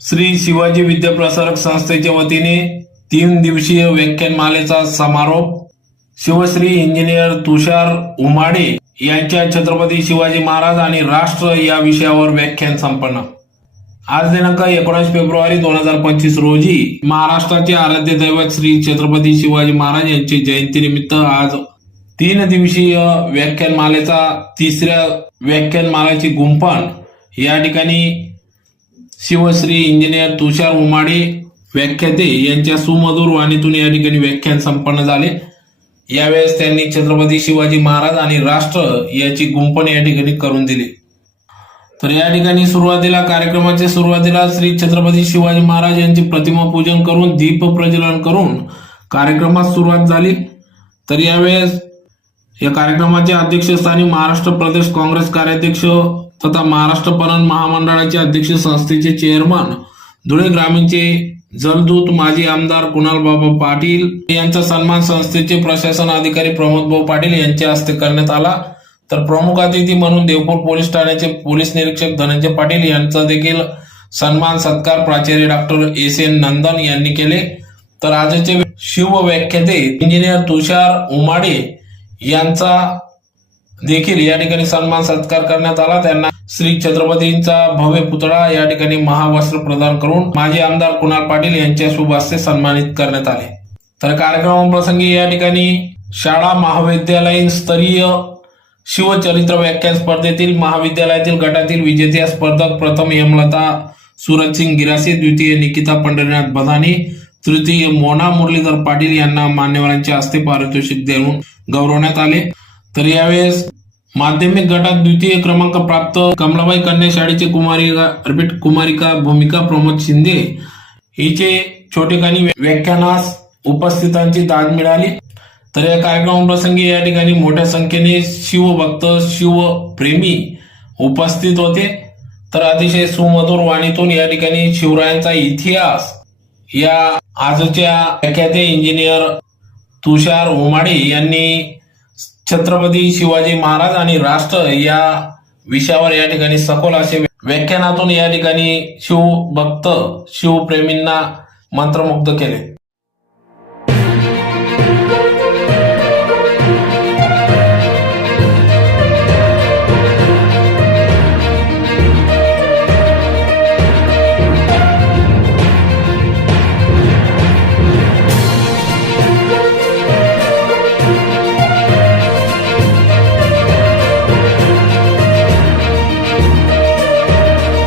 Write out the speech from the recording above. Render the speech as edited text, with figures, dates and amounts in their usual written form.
श्री शिवाजी विद्याप्रसारक संस्थेच्या वतीने 3 दिवसीय व्याख्यानमालेचा समारोप शिवश्री इंजिनियर तुषार उमाडे यांच्या छत्रपती शिवाजी महाराज आणि राष्ट्र या विषयावर व्याख्यान संपन्न। आज दिनांक 19 फेब्रुवारी 2025 रोजी महाराष्ट्राचे आराध्य दैवत श्री छत्रपती शिवाजी महाराज यांची जयंतीनिमित्त आज 3 दिवसीय व्याख्यानमालेचा 3ऱ्या व्याख्यानमालेची गुंफण या ठिकाणी शिवश्री इंजिनियर तुषार उमाडे व्याख्याते यांच्या सुमधुर वाणीतून या ठिकाणी व्याख्यान संपन्न झाले। यावेळेस त्यांनी छत्रपती शिवाजी महाराज आणि राष्ट्र याची गुंफण या ठिकाणी करून दिली। तर या ठिकाणी कार्यक्रमाच्या सुरुवातीला श्री छत्रपती शिवाजी महाराज यांची प्रतिमा पूजन करून दीप प्रज्वलन करून कार्यक्रमास सुरुवात झाली। तर यावेळेस या कार्यक्रमाच्या अध्यक्षस्थानी महाराष्ट्र प्रदेश काँग्रेस कार्याध्यक्ष तथा महाराष्ट्र पणन महामंडळाचे अध्यक्ष, संस्थेचे चेअरमन, धुळे ग्रामीणचे जलदूत माजी आमदार कुणाल बाबा पाटील यांचा सन्मान संस्थेचे प्रशासन अधिकारी प्रमोद भाऊ पाटील यांच्या हस्ते करण्यात आला। तर प्रमुख अतिथी म्हणून देवपूर पोलीस ठाण्याचे पोलीस निरीक्षक धनंजय पाटील यांचा देखील सन्मान सत्कार प्राचार्य डॉक्टर एस.एन. नंदन यांनी केले। तर आजचे शिवव्याख्याते इंजिनियर तुषार उमाडे यांचा देखील या ठिकाणी सन्मान सत्कार करण्यात आला। त्यांना श्री छत्रपतींचा भव्य पुतळा या ठिकाणी महावस्त्र प्रदान करून माजी आमदार कुणाल पाटील यांच्या शुभ हस्ते सन्मानित करण्यात आले। तर कार्यक्रमाप्रसंगी या ठिकाणी शाळा महाविद्यालयीन स्तरीय शिवचरित्र व्याख्यान स्पर्धेतील महाविद्यालयातील गटातील विजेत्या स्पर्धक प्रथम हेमलता सूरजसिंग गिरासे, द्वितीय निकिता पंढरीनाथ बधाने, तृतीय मोना मुरलीधर पाटील यांना मान्यवरांच्या हस्ते पारितोषिक देऊन गौरवण्यात आले। तर यावेळेस माध्यमिक गटात द्वितीय क्रमांक प्राप्त कमलाबाई कन्या शाळेचे कुमारिका भूमिका प्रमोद शिंदे हिचे छोटेखानी व्याख्यानास उपस्थितांची दाद मिळाली। तर या कार्यक्रमाप्रसंगी या ठिकाणी मोठ्या संख्येने शिवभक्त शिवप्रेमी उपस्थित होते। तर अतिशय सुमधुर वाणीतून या ठिकाणी शिवरायांचा इतिहास या आजच्या व्याख्याते इंजिनियर तुषार उमाडे यांनी छत्रपती शिवाजी महाराज आणि राष्ट्र या विषयावर या ठिकाणी सखोल असे व्याख्यानातून या ठिकाणी शिवभक्त शिवप्रेमींना मंत्रमुग्ध केले।